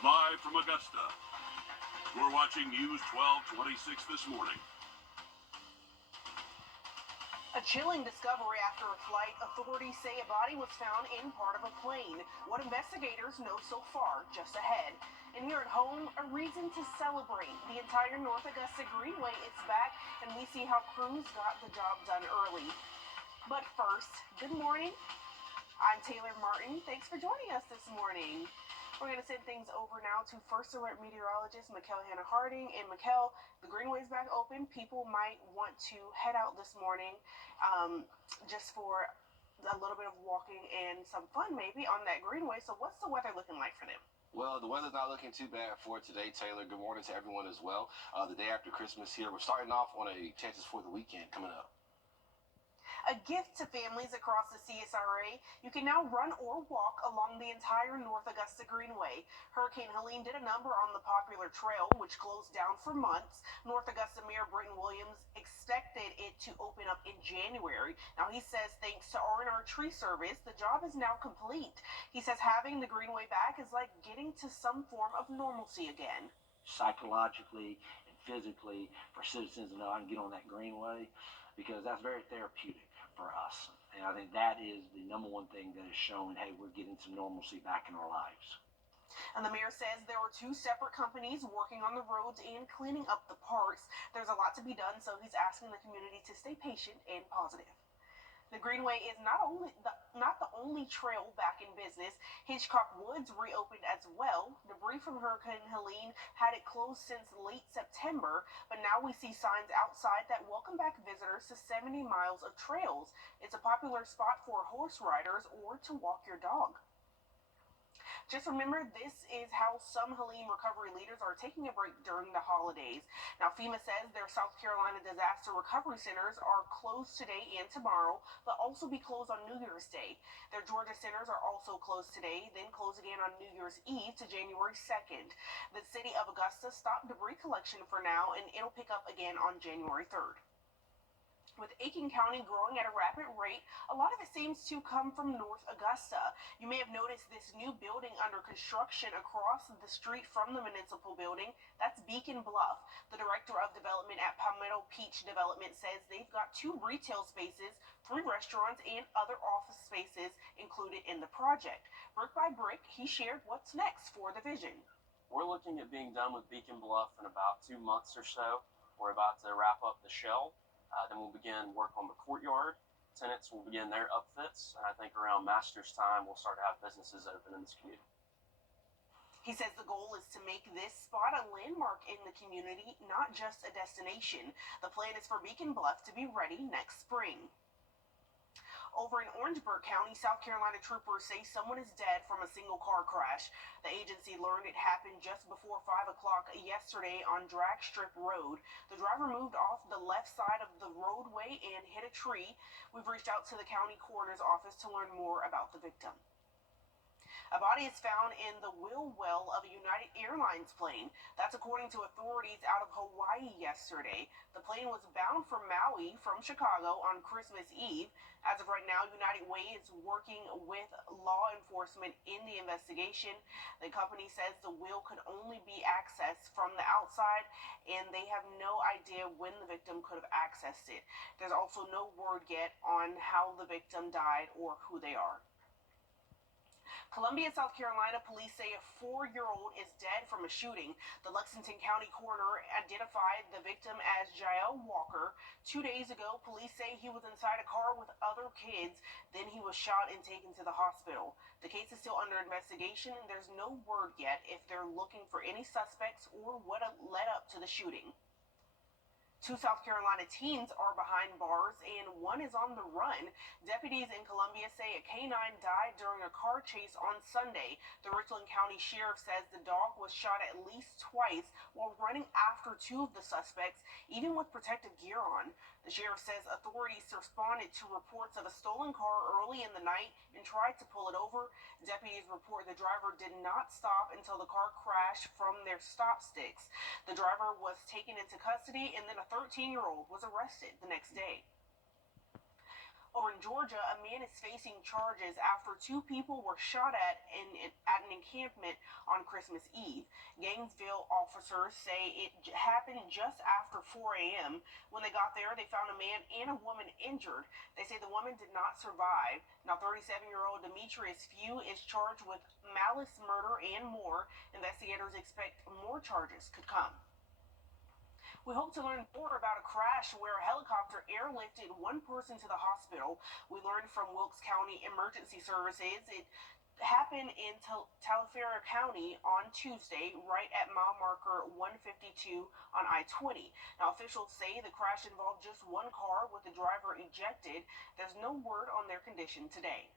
Live from Augusta, we're watching News 1226 this morning. A chilling discovery after a flight. Authorities say a body was found in part of a plane. What investigators know so far, just ahead. And here at home, a reason to celebrate. The entire North Augusta Greenway is back, and we see how crews got the job done early. But first, good morning. I'm Taylor Martin. Thanks for joining us this morning. We're going to send things over now to First Alert meteorologist Mikkel Hannah Harding. And Mikkel, the Greenway's back open. People might want to head out this morning just for a little bit of walking and some fun maybe on that Greenway. So what's the weather looking like for them? Well, the weather's not looking too bad for today, Taylor. Good morning to everyone as well. The day after Christmas here. We're starting off on a chances for the weekend coming up. A gift to families across the CSRA. You can now run or walk along the entire North Augusta Greenway. Hurricane Helene did a number on the popular trail, which closed down for months. North Augusta Mayor Britton Williams expected it to open up in January. Now, he says thanks to R&R Tree Service, the job is now complete. He says having the Greenway back is like getting to some form of normalcy again. Psychologically and physically for citizens to know I can get on that Greenway, because that's very therapeutic for us. And I think that is the number one thing that is showing, hey, we're getting some normalcy back in our lives. And the mayor says there were two separate companies working on the roads and cleaning up the parks. There's a lot to be done, so he's asking the community to stay patient and positive. The Greenway is not the only trail back in business. Hitchcock Woods reopened as well. Debris from Hurricane Helene had it closed since late September, but now we see signs outside that welcome back visitors to 70 miles of trails. It's a popular spot for horse riders or to walk your dog. Just remember, this is how some Helene recovery leaders are taking a break during the holidays. Now, FEMA says their South Carolina disaster recovery centers are closed today and tomorrow, but also be closed on New Year's Day. Their Georgia centers are also closed today, then close again on New Year's Eve to January 2nd. The city of Augusta stopped debris collection for now, and it'll pick up again on January 3rd. With Aiken County growing at a rapid rate, a lot of it seems to come from North Augusta. You may have noticed this new building under construction across the street from the municipal building. That's Beacon Bluff. The director of development at Palmetto Peach Development says they've got 2 retail spaces, 3 restaurants, and other office spaces included in the project. Brick by brick, he shared what's next for the vision. We're looking at being done with Beacon Bluff in about 2 months or so. We're about to wrap up the shell. Then we'll begin work on the courtyard. Tenants will begin their upfits, and I think around Masters time, we'll start to have businesses open in this community. He says the goal is to make this spot a landmark in the community, not just a destination. The plan is for Beacon Bluff to be ready next spring. Over in Orangeburg County, South Carolina troopers say someone is dead from a single car crash. The agency learned it happened just before 5 o'clock yesterday on Drag Strip Road. The driver moved off the left side of the roadway and hit a tree. We've reached out to the county coroner's office to learn more about the victim. A body is found in the wheel well of a United Airlines plane. That's according to authorities out of Hawaii yesterday. The plane was bound for Maui from Chicago on Christmas Eve. As of right now, United Way is working with law enforcement in the investigation. The company says the wheel could only be accessed from the outside, and they have no idea when the victim could have accessed it. There's also no word yet on how the victim died or who they are. Columbia, South Carolina, police say a 4-year-old is dead from a shooting. The Lexington County coroner identified the victim as Jael Walker. 2 days ago, police say he was inside a car with other kids. Then he was shot and taken to the hospital. The case is still under investigation, and there's no word yet if they're looking for any suspects or what led up to the shooting. 2 South Carolina teens are behind bars, and 1 is on the run. Deputies in Columbia say a K-9 died during a car chase on Sunday. The Richland County Sheriff says the dog was shot at least twice while running after 2 of the suspects, even with protective gear on. The sheriff says authorities responded to reports of a stolen car early in the night and tried to pull it over. Deputies report the driver did not stop until the car crashed from their stop sticks. The driver was taken into custody, and then a 13-year-old was arrested the next day. Over in Georgia, a man is facing charges after two people were shot at at an encampment on Christmas Eve. Gainesville officers say it happened just after 4 a.m. When they got there, they found a man and a woman injured. They say the woman did not survive. Now, 37-year-old Demetrius Few is charged with malice, murder, and more. Investigators expect more charges could come. We hope to learn more about a crash where a helicopter airlifted one person to the hospital. We learned from Wilkes County Emergency Services it happened in Talaferra County on Tuesday, right at mile marker 152 on I-20. Now, officials say the crash involved just one car with the driver ejected. There's no word on their condition today.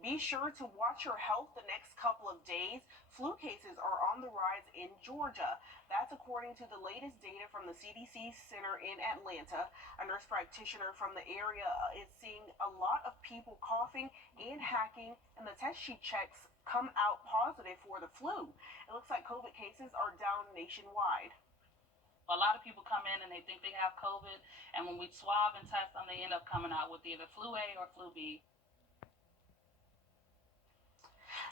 Be sure to watch your health the next couple of days. Flu cases are on the rise in Georgia. That's according to the latest data from the CDC Center in Atlanta. A nurse practitioner from the area is seeing a lot of people coughing and hacking, and the test she checks come out positive for the flu. It looks like COVID cases are down nationwide. A lot of people come in and they think they have COVID, and when we swab and test them, they end up coming out with either flu A or flu B.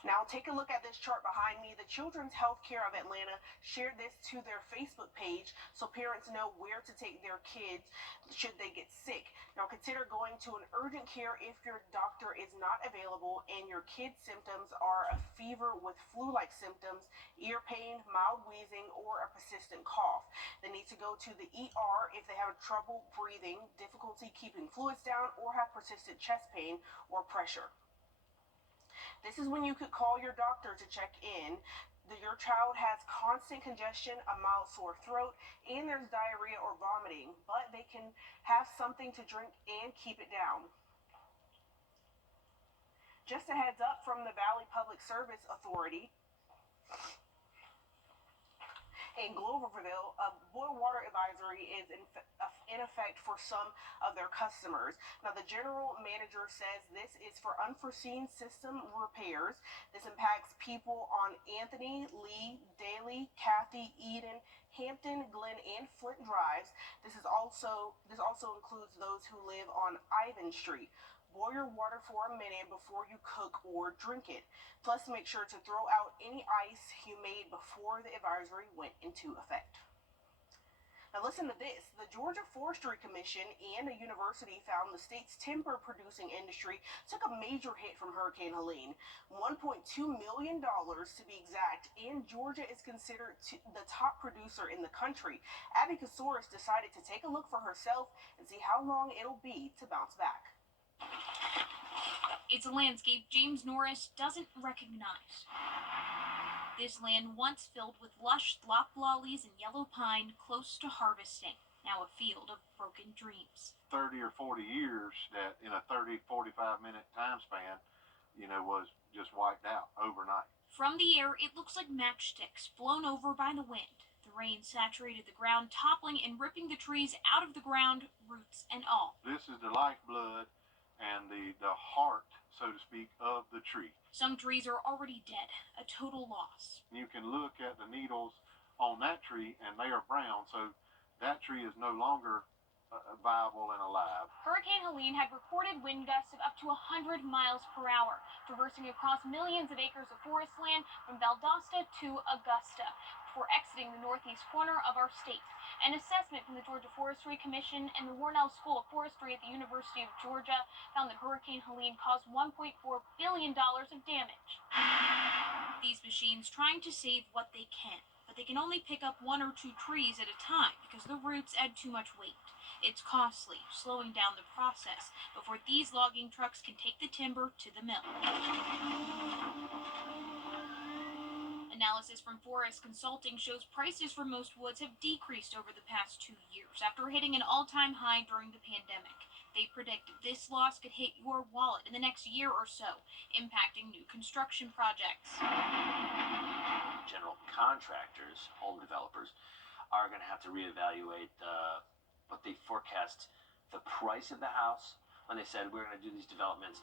Now, take a look at this chart behind me. The Children's Healthcare of Atlanta shared this to their Facebook page so parents know where to take their kids should they get sick. Now, consider going to an urgent care if your doctor is not available and your kid's symptoms are a fever with flu-like symptoms, ear pain, mild wheezing, or a persistent cough. They need to go to the ER if they have trouble breathing, difficulty keeping fluids down, or have persistent chest pain or pressure. This is when you could call your doctor to check in. Your child has constant congestion, a mild sore throat, and there's diarrhea or vomiting, but they can have something to drink and keep it down. Just a heads up from the Valley Public Service Authority. In Gloverville, a boil water advisory is in effect for some of their customers. Now, the general manager says this is for unforeseen system repairs. This impacts people on Anthony, Lee, Daly, Kathy, Eden, Hampton, Glen, and Flint drives. This also includes those who live on Ivan Street. Boil your water for a minute before you cook or drink it. Plus, make sure to throw out any ice you made before the advisory went into effect. Now listen to this. The Georgia Forestry Commission and a university found the state's timber producing industry took a major hit from Hurricane Helene. $1.2 million to be exact, and Georgia is considered the top producer in the country. Abby Kasoris decided to take a look for herself and see how long it'll be to bounce back. It's a landscape James Norris doesn't recognize. This land once filled with lush loblollies and yellow pine close to harvesting, now a field of broken dreams. 30 or 40 years that in a 30, 45 minute time span, was just wiped out overnight. From the air, it looks like matchsticks blown over by the wind. The rain saturated the ground, toppling and ripping the trees out of the ground, roots and all. This is the lifeblood and the heart, so to speak, of the tree. Some trees are already dead, a total loss. You can look at the needles on that tree and they are brown, so that tree is no longer viable and alive. Hurricane Helene had recorded wind gusts of up to 100 miles per hour, traversing across millions of acres of forest land from Valdosta to Augusta, before exiting the northeast corner of our state. An assessment from the Georgia Forestry Commission and the Warnell School of Forestry at the University of Georgia found that Hurricane Helene caused $1.4 billion of damage. These machines trying to save what they can, but they can only pick up 1 or 2 trees at a time because the roots add too much weight. It's costly, slowing down the process before these logging trucks can take the timber to the mill. Analysis from Forest Consulting shows prices for most woods have decreased over the past 2 years after hitting an all-time high during the pandemic. They predict this loss could hit your wallet in the next year or so, impacting new construction projects. General contractors, home developers, are going to have to reevaluate what they forecast the price of the house when they said we're going to do these developments.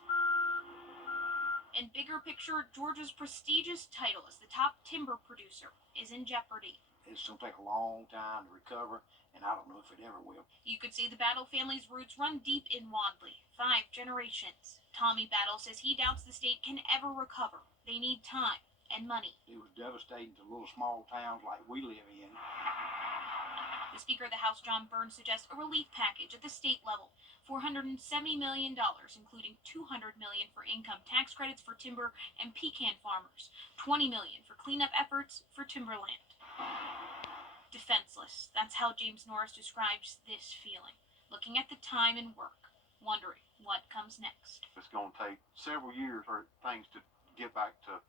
In bigger picture, Georgia's prestigious title as the top timber producer is in jeopardy. It's going to take a long time to recover and I don't know if it ever will. You could say the Battle family's roots run deep in Wadley, 5 generations. Tommy Battle says he doubts the state can ever recover. They need time and money. It was devastating to little small towns like we live in. The Speaker of the House, John Burns, suggests a relief package at the state level, $470 million, including $200 million for income tax credits for timber and pecan farmers, $20 million for cleanup efforts for timberland. Defenseless. That's how James Norris describes this feeling, looking at the time and work, wondering what comes next. It's going to take several years for things to get back to,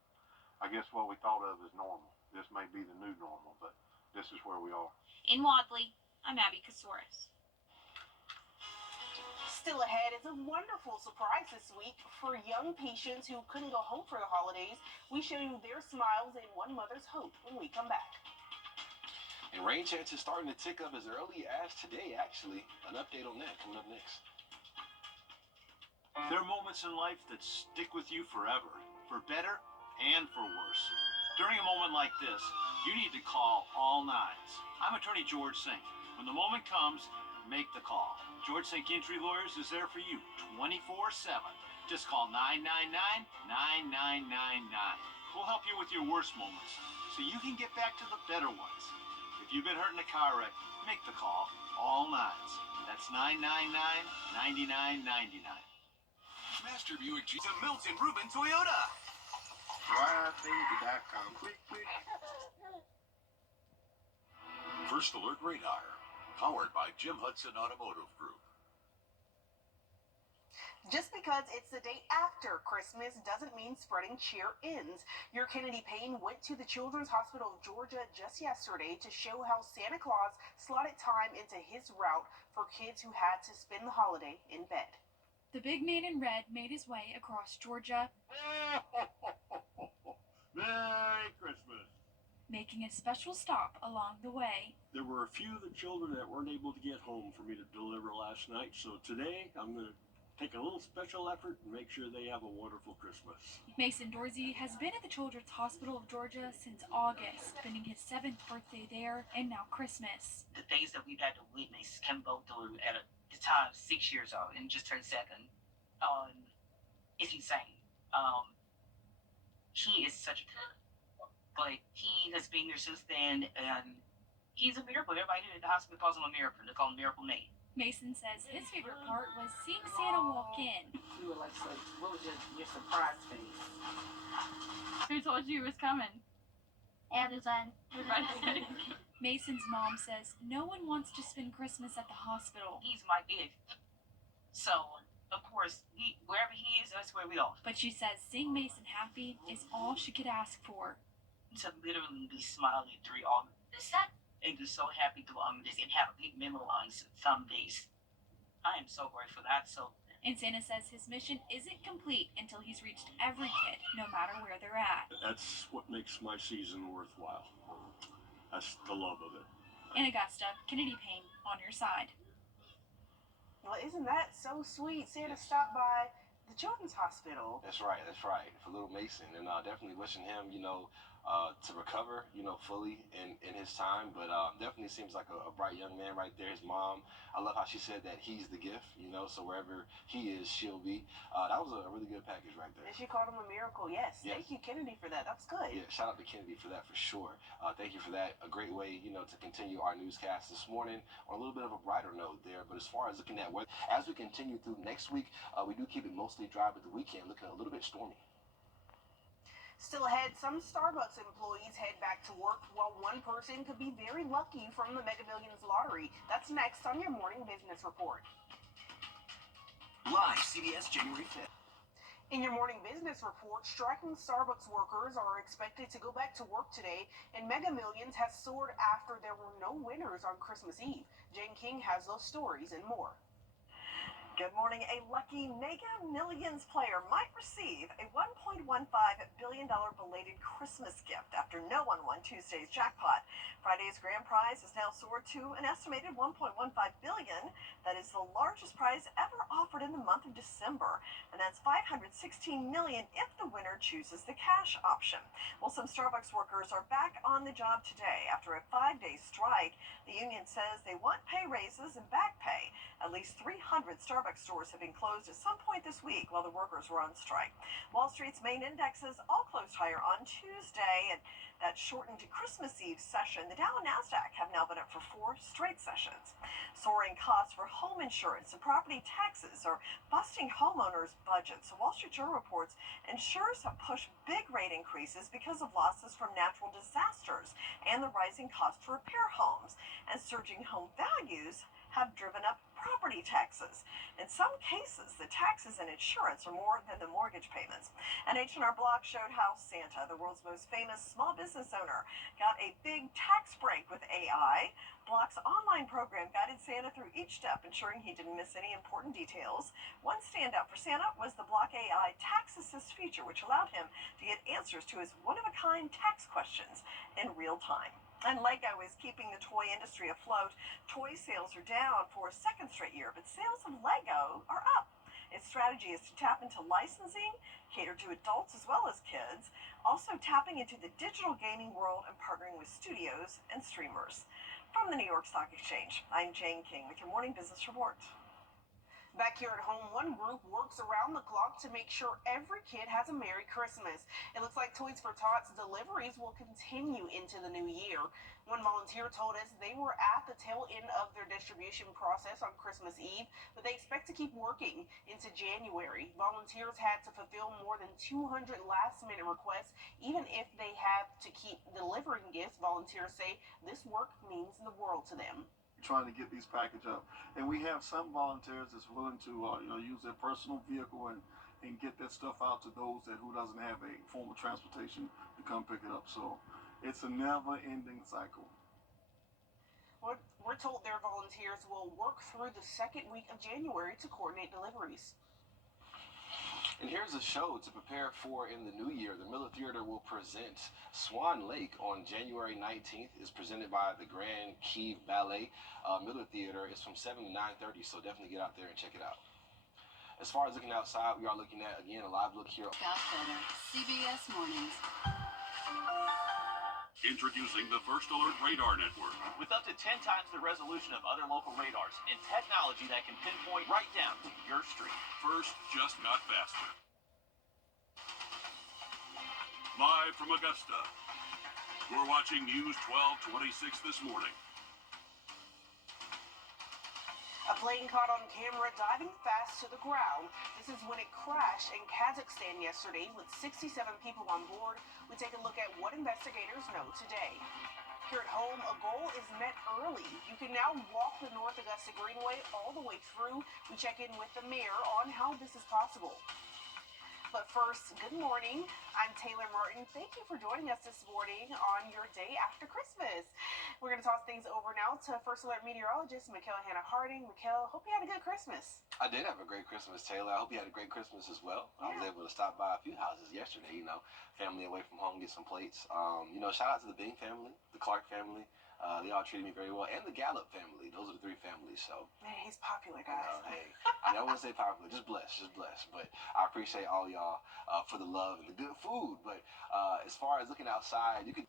I guess, what we thought of as normal. This may be the new normal, but this is where we are. In Wadley, I'm Abby Kasouris. Still ahead is a wonderful surprise this week for young patients who couldn't go home for the holidays. We show you their smiles and one mother's hope when we come back. And rain chances starting to tick up as early as today, actually. An update on that coming up next. There are moments in life that stick with you forever, for better and for worse. During a moment like this, you need to call all nines. I'm attorney George Sink. When the moment comes, make the call. George Sink Injury Lawyers is there for you 24/7. Just call 999-9999. We'll help you with your worst moments so you can get back to the better ones. If you've been hurt in a car wreck, make the call. All nines. That's 999-9999. Master Buick G to Milton Rubin Toyota. WireBaby.com. Quick. First Alert Radar, powered by Jim Hudson Automotive Group. Just because it's the day after Christmas doesn't mean spreading cheer ends. Your Kennedy Payne went to the Children's Hospital of Georgia just yesterday to show how Santa Claus slotted time into his route for kids who had to spend the holiday in bed. The big man in red made his way across Georgia, Merry Christmas. making a special stop along the way. There were a few of the children that weren't able to get home for me to deliver last night, so today I'm going to take a little special effort and make sure they have a wonderful Christmas. Mason Dorsey has been at the Children's Hospital of Georgia since August, spending his 7th birthday there and now Christmas. The things that we've had to witness Kim go through at the time 6 years old and just turned 7 is insane. He is such a good, but he has been there since then, and he's a miracle. Everybody at the hospital calls him a miracle. They call him Miracle Nate. Mason says his favorite part was seeing Santa walk in. We were like, so what was your surprise face? Who told you he was coming? Amazon. Mason's mom says no one wants to spend Christmas at the hospital. He's my gift. So, of course, wherever he is, that's where we are. But she says seeing Mason happy is all she could ask for. To literally be smiling through all this and just so happy through all of this and have a big memorized some days. I am so grateful for that. So. And Santa says his mission isn't complete until he's reached every kid, no matter where they're at. That's what makes my season worthwhile. That's the love of it. In Augusta, Kennedy Payne on your side. Well, isn't that so sweet? Santa stopped by the Children's Hospital. That's right. For little Mason. And definitely wishing him, to recover, fully in his time. But definitely seems like a bright young man right there. His mom, I love how she said that he's the gift, so wherever he is, she'll be. That was a really good package right there. And she called him a miracle. Yes. Thank you, Kennedy, for that. That's good. Yeah, shout out to Kennedy for that for sure. Thank you for that. A great way, to continue our newscast this morning on a little bit of a brighter note there. But as far as looking at weather, as we continue through next week, we do keep it mostly dry, but the weekend looking a little bit stormy. Still ahead, some Starbucks employees head back to work while one person could be very lucky from the Mega Millions lottery. That's next on your Morning Business Report. Live CBS January 5th. In your Morning Business Report, striking Starbucks workers are expected to go back to work today, and Mega Millions has soared after there were no winners on Christmas Eve. Jane King has those stories and more. Good morning. A lucky Mega Millions player might receive a $1.15 billion belated Christmas gift after no one won Tuesday's jackpot. Friday's grand prize has now soared to an estimated $1.15 billion. That is the largest prize ever offered in the month of December, and that's $516 million if the winner chooses the cash option. Well, some Starbucks workers are back on the job today after a 5-day strike. The union says they want pay raises and back pay. At least 300 Starbucks stores have been closed at some point this week while the workers were on strike. Wall Street's main indexes all closed higher on Tuesday, and that shortened Christmas Eve session. The Dow and Nasdaq have now been up for 4 straight sessions. Soaring costs for home insurance and property taxes are busting homeowners' budgets. The Wall Street Journal reports insurers have pushed big rate increases because of losses from natural disasters and the rising cost to repair homes. And surging home values have driven up property taxes. In some cases, the taxes and insurance are more than the mortgage payments. An H&R Block showed how Santa, the world's most famous small business owner, got a big tax break with AI. Block's online program guided Santa through each step, ensuring he didn't miss any important details. One standout for Santa was the Block AI Tax Assist feature, which allowed him to get answers to his one-of-a-kind tax questions in real time. And Lego is keeping the toy industry afloat. Toy sales are down for a second straight year, but sales of Lego are up. Its strategy is to tap into licensing, cater to adults as well as kids, also tapping into the digital gaming world and partnering with studios and streamers. From the New York Stock Exchange, I'm Jane King with your Morning Business Report. Back here at home, one group works around the clock to make sure every kid has a Merry Christmas. It looks like Toys for Tots deliveries will continue into the new year. One volunteer told us they were at the tail end of their distribution process on Christmas Eve, but they expect to keep working into January. Volunteers had to fulfill more than 200 last-minute requests. Even if they have to keep delivering gifts, volunteers say this work means the world to them. Trying to get these packaged up, and we have some volunteers that's willing to use their personal vehicle and get that stuff out to those who doesn't have a form of transportation to come pick it up. So it's a never-ending cycle. We're told their volunteers will work through the second week of January to coordinate deliveries. And here's a show to prepare for in the new year. The Miller Theater will present Swan Lake on January 19th. It's presented by the Grand Kiev Ballet. Miller Theater is from 7 to 9:30, so definitely get out there and check it out. As far as looking outside, we are looking at, again, a live look here. Scott Fetter, CBS Mornings. Introducing the First Alert Radar Network. With up to 10 times the resolution of other local radars and technology that can pinpoint right down to your street. First just got faster. Live from Augusta, we're watching News 1226 this morning. A plane caught on camera diving fast to the ground. This is when it crashed in Kazakhstan yesterday with 67 people on board. We take a look at what investigators know today. Here at home, a goal is met early. You can now walk the North Augusta Greenway all the way through. We check in with the mayor on how this is possible. But first, good morning. I'm Taylor Martin. Thank you for joining us this morning on your day after Christmas. We're going to toss things over now to First Alert meteorologist Mikkel Hannah Harding. Mikkel, hope you had a good Christmas. I did have a great Christmas, Taylor. I hope you had a great Christmas as well. Yeah. I was able to stop by a few houses yesterday, family away from home, get some plates. Shout out to the Bing family, the Clark family. They all treated me very well, and the Gallup family. Those are the 3 families. So man, he's popular, guys. Hey, I wouldn't say popular, just blessed. But I appreciate all y'all for the love and the good food. But as far as looking outside, you could.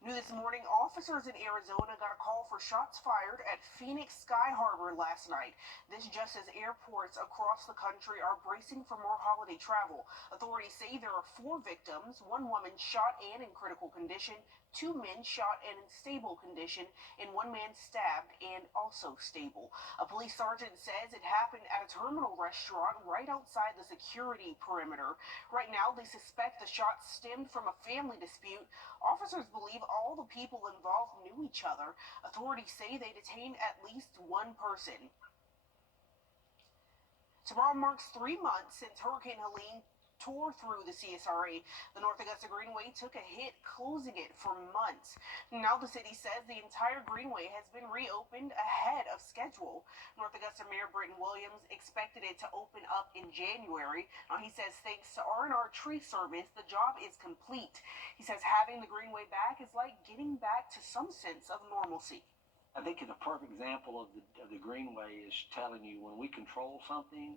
New this morning, officers in Arizona got a call for shots fired at Phoenix Sky Harbor last night. This just as airports across the country are bracing for more holiday travel. Authorities say there are 4 victims, 1 woman shot and in critical condition, 2 men shot and in stable condition, and 1 man stabbed and also stable. A police sergeant says it happened at a terminal restaurant right outside the security perimeter. Right now, they suspect the shots stemmed from a family dispute. Officers believe all the people involved knew each other. Authorities say they detained at least 1 person. Tomorrow marks 3 months since Hurricane Helene tore through the CSRA. The North Augusta Greenway took a hit, closing it for months. Now the city says the entire Greenway has been reopened ahead of schedule. North Augusta Mayor Britton Williams expected it to open up in January. Now he says thanks to R&R tree service, the job is complete. He says having the Greenway back is like getting back to some sense of normalcy. I think a perfect example of the Greenway is telling you when we control something,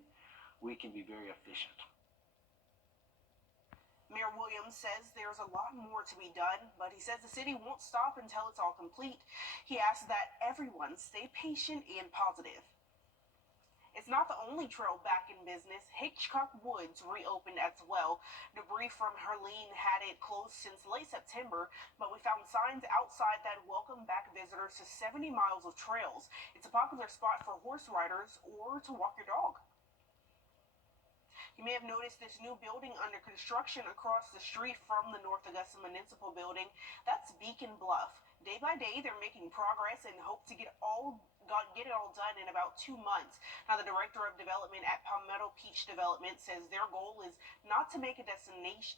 we can be very efficient. Mayor Williams says there's a lot more to be done, but he says the city won't stop until it's all complete. He asks that everyone stay patient and positive. It's not the only trail back in business. Hitchcock Woods reopened as well. Debris from Herline had it closed since late September, but we found signs outside that welcome back visitors to 70 miles of trails. It's a popular spot for horse riders or to walk your dog. You may have noticed this new building under construction across the street from the North Augusta Municipal Building. That's Beacon Bluff. Day by day, they're making progress and hope to get it all done in about 2 months. Now, the director of development at Palmetto Peach Development says their goal is not to make a destination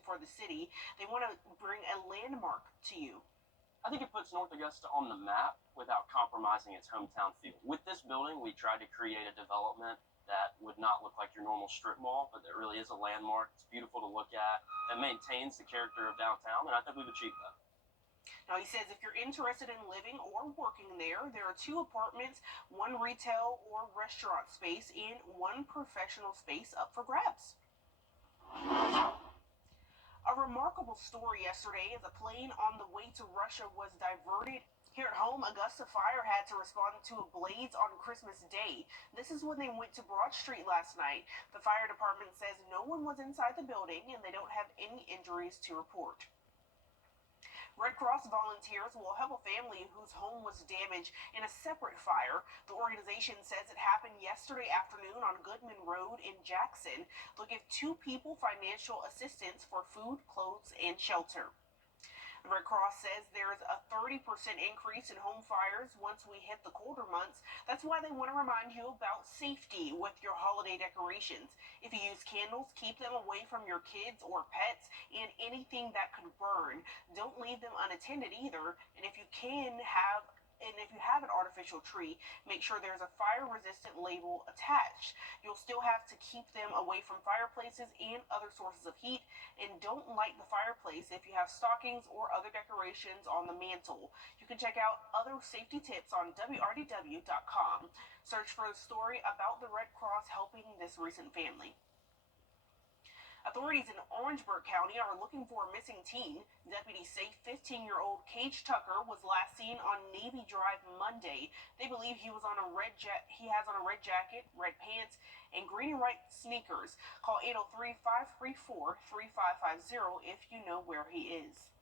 for the city. They want to bring a landmark to you. I think it puts North Augusta on the map without compromising its hometown feel. With this building, we tried to create a development that would not look like your normal strip mall, but that really is a landmark. It's beautiful to look at. It maintains the character of downtown, and I think we've achieved that. Now, he says if you're interested in living or working there are 2 apartments, 1 retail or restaurant space, and 1 professional space up for grabs. A remarkable story yesterday as a plane on the way to Russia was diverted. Here at home, Augusta Fire had to respond to a blaze on Christmas Day. This is when they went to Broad Street last night. The fire department says no one was inside the building and they don't have any injuries to report. Red Cross volunteers will help a family whose home was damaged in a separate fire. The organization says it happened yesterday afternoon on Goodman Road in Jackson. They'll give 2 people financial assistance for food, clothes, and shelter. The Red Cross says there's a 30% increase in home fires once we hit the colder months. That's why they want to remind you about safety with your holiday decorations. If you use candles, keep them away from your kids or pets and anything that could burn. Don't leave them unattended either. And if you have an artificial tree, make sure there's a fire-resistant label attached. You'll still have to keep them away from fireplaces and other sources of heat, and don't light the fireplace if you have stockings or other decorations on the mantle. You can check out other safety tips on Wrdw.com. Search for a story about the Red Cross helping this recent family. Authorities in Orangeburg County are looking for a missing teen. Deputies say 15-year-old Cage Tucker was last seen on Navy Drive Monday. They believe he has on a red jacket, red pants, and green and white sneakers. Call 803-534-3550 if you know where he is.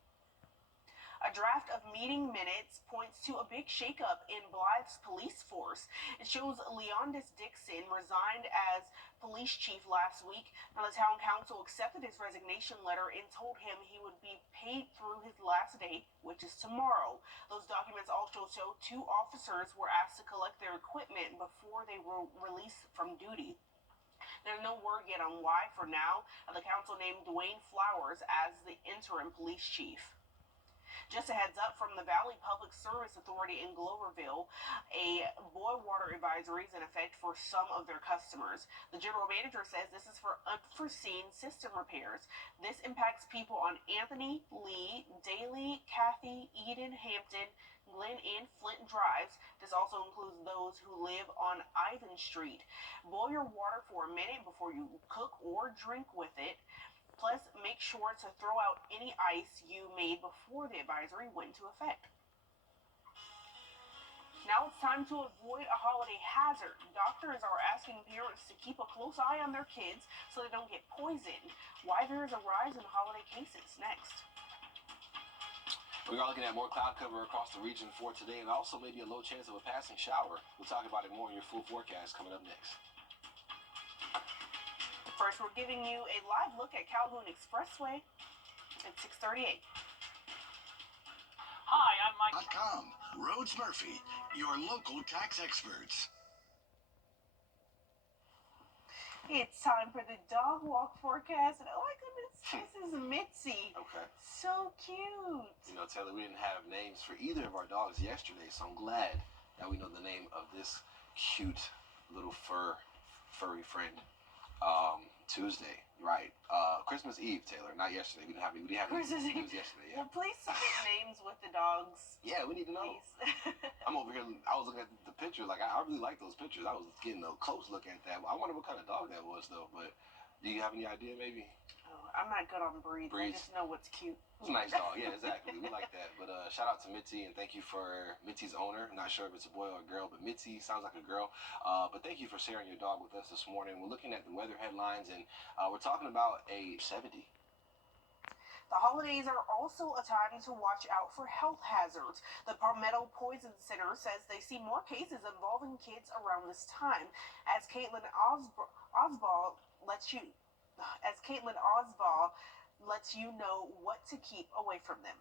A draft of meeting minutes points to a big shakeup in Blythe's police force. It shows Leondis Dixon resigned as police chief last week. Now, the town council accepted his resignation letter and told him he would be paid through his last day, which is tomorrow. Those documents also show 2 officers were asked to collect their equipment before they were released from duty. There's no word yet on why for now. The council named Dwayne Flowers as the interim police chief. Just a heads up from the Valley Public Service Authority in Gloverville, a boil water advisory is in effect for some of their customers. The general manager says this is for unforeseen system repairs. This impacts people on Anthony, Lee, Daly, Kathy, Eden, Hampton, Glen, and Flint drives. This also includes those who live on Ivan Street. Boil your water for a minute before you cook or drink with it. Plus, make sure to throw out any ice you made before the advisory went into effect. Now it's time to avoid a holiday hazard. Doctors are asking parents to keep a close eye on their kids so they don't get poisoned. Why there is a rise in holiday cases. Next. We are looking at more cloud cover across the region for today, and also maybe a low chance of a passing shower. We'll talk about it more in your full forecast coming up next. First, we're giving you a live look at Calhoun Expressway at 6:38. Hi, I'm Mike. Rhodes Murphy, your local tax experts. It's time for the dog walk forecast. And oh my goodness, this is Mitzi. Okay. So cute. You know, Taylor, we didn't have names for either of our dogs yesterday, so I'm glad that we know the name of this cute little furry friend. Tuesday, right? Christmas Eve, Taylor, not yesterday. We didn't have Christmas it Eve. was yesterday. Yeah. Well, please submit names with the dogs. Yeah, we need to know. Please. I'm over here. I was looking at the picture. Like I really like those pictures. I was getting a close look at that. I wonder what kind of dog that was, though. But do you have any idea, maybe? Oh, I'm not good on breeds. I just know what's cute. It's a nice dog. Yeah, exactly. We like that. But shout out to Mitzi, and thank you for Mitzi's owner. I'm not sure if it's a boy or a girl, but Mitzi sounds like a girl. But thank you for sharing your dog with us this morning. We're looking at the weather headlines, and we're talking about a 70. The holidays are also a time to watch out for health hazards. The Palmetto Poison Center says they see more cases involving kids around this time. As Caitlin Osbald lets you know what to keep away from them.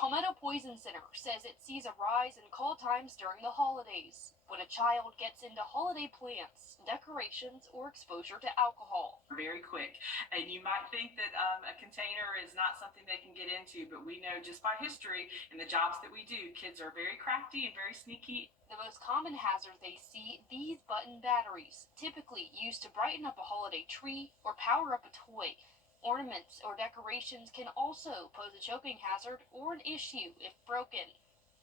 Palmetto Poison Center says it sees a rise in call times during the holidays when a child gets into holiday plants, decorations, or exposure to alcohol. Very quick. And you might think that a container is not something they can get into, but we know just by history and the jobs that we do, kids are very crafty and very sneaky. The most common hazard they see, these button batteries, typically used to brighten up a holiday tree or power up a toy. Ornaments or decorations can also pose a choking hazard or an issue if broken.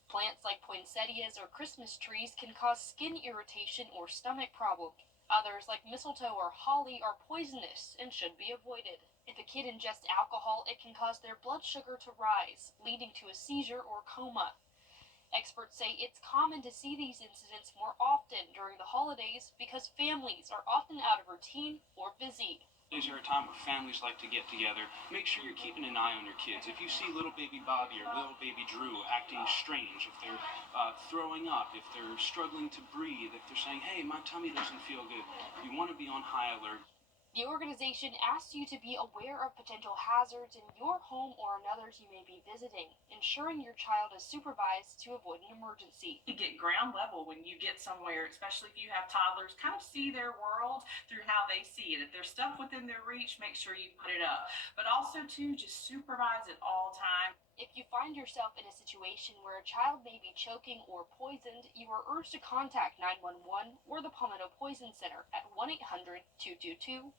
Plants like poinsettias or Christmas trees can cause skin irritation or stomach problems. Others, like mistletoe or holly, are poisonous and should be avoided. If a kid ingests alcohol, it can cause their blood sugar to rise, leading to a seizure or coma. Experts say it's common to see these incidents more often during the holidays because families are often out of routine or busy. These are a time where families like to get together. Make sure you're keeping an eye on your kids. If you see little baby Bobby or little baby Drew acting strange, if they're throwing up, if they're struggling to breathe, if they're saying, hey, my tummy doesn't feel good, you want to be on high alert. The organization asks you to be aware of potential hazards in your home or another's you may be visiting, ensuring your child is supervised to avoid an emergency. You get ground level when you get somewhere, especially if you have toddlers, kind of see their world through how they see it. If there's stuff within their reach, make sure you put it up. But also, too, just supervise at all times. If you find yourself in a situation where a child may be choking or poisoned, you are urged to contact 911 or the Palmetto Poison Center at 1-800-222-1222.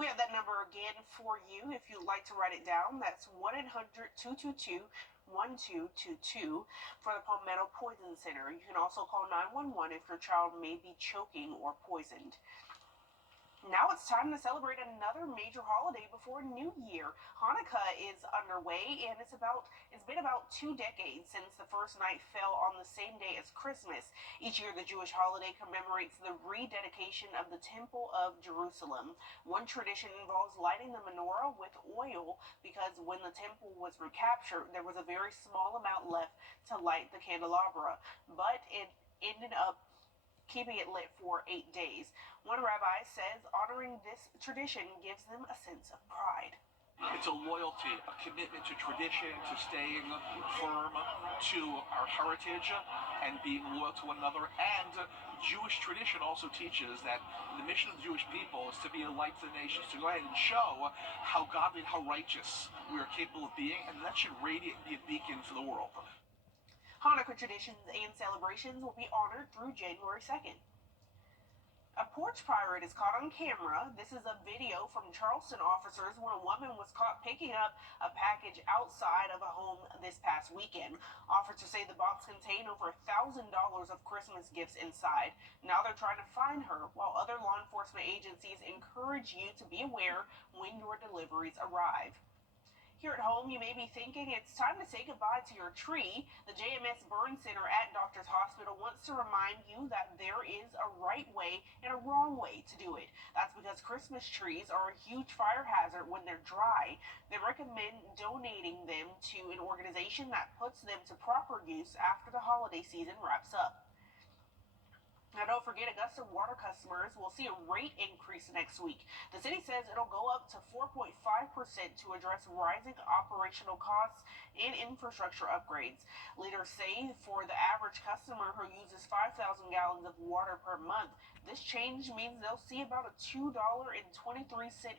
We have that number again for you if you'd like to write it down. That's 1-800-222-1222 for the Palmetto Poison Center. You can also call 911 if your child may be choking or poisoned. Now it's time to celebrate another major holiday before New Year. Hanukkah is underway, and it's been about 2 decades since the first night fell on the same day as Christmas. Each year, the Jewish holiday commemorates the rededication of the Temple of Jerusalem. One tradition involves lighting the menorah with oil because when the temple was recaptured, there was a very small amount left to light the candelabra, but it ended up keeping it lit for 8 days. One rabbi says honoring this tradition gives them a sense of pride. It's a loyalty, a commitment to tradition, to staying firm to our heritage and being loyal to one another. And Jewish tradition also teaches that the mission of the Jewish people is to be a light to the nations, to go ahead and show how godly and how righteous we are capable of being, and that should radiate and be a beacon for the world. Hanukkah traditions and celebrations will be honored through January 2nd. A porch pirate is caught on camera. This is a video from Charleston officers when a woman was caught picking up a package outside of a home this past weekend. Officers say the box contained over $1,000 of Christmas gifts inside. Now they're trying to find her, while other law enforcement agencies encourage you to be aware when your deliveries arrive. Here at home, you may be thinking it's time to say goodbye to your tree. The JMS Burn Center at Doctors Hospital wants to remind you that there is a right way and a wrong way to do it. That's because Christmas trees are a huge fire hazard when they're dry. They recommend donating them to an organization that puts them to proper use after the holiday season wraps up. Now, don't forget, Augusta water customers will see a rate increase next week. The city says it'll go up to 4.5% to address rising operational costs and infrastructure upgrades. Leaders say for the average customer who uses 5,000 gallons of water per month, this change means they'll see about a $2.23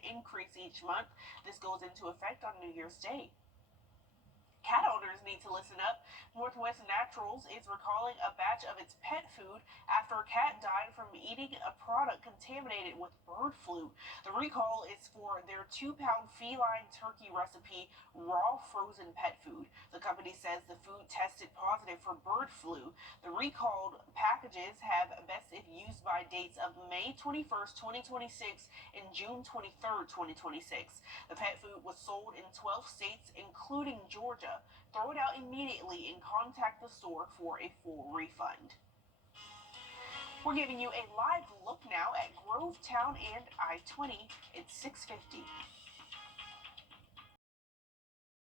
increase each month. This goes into effect on New Year's Day. Cat owners need to listen up. Northwest Naturals is recalling a batch of its pet food after a cat died from eating a product contaminated with bird flu. The recall is for their 2-pound feline turkey recipe raw frozen pet food. The company says the food tested positive for bird flu. The recalled packages have best if used by dates of May 21st, 2026 and June 23rd, 2026. The pet food was sold in 12 states, including Georgia. Throw it out immediately and contact the store for a full refund. We're giving you a live look now at Grovetown and I-20. It's 6:50.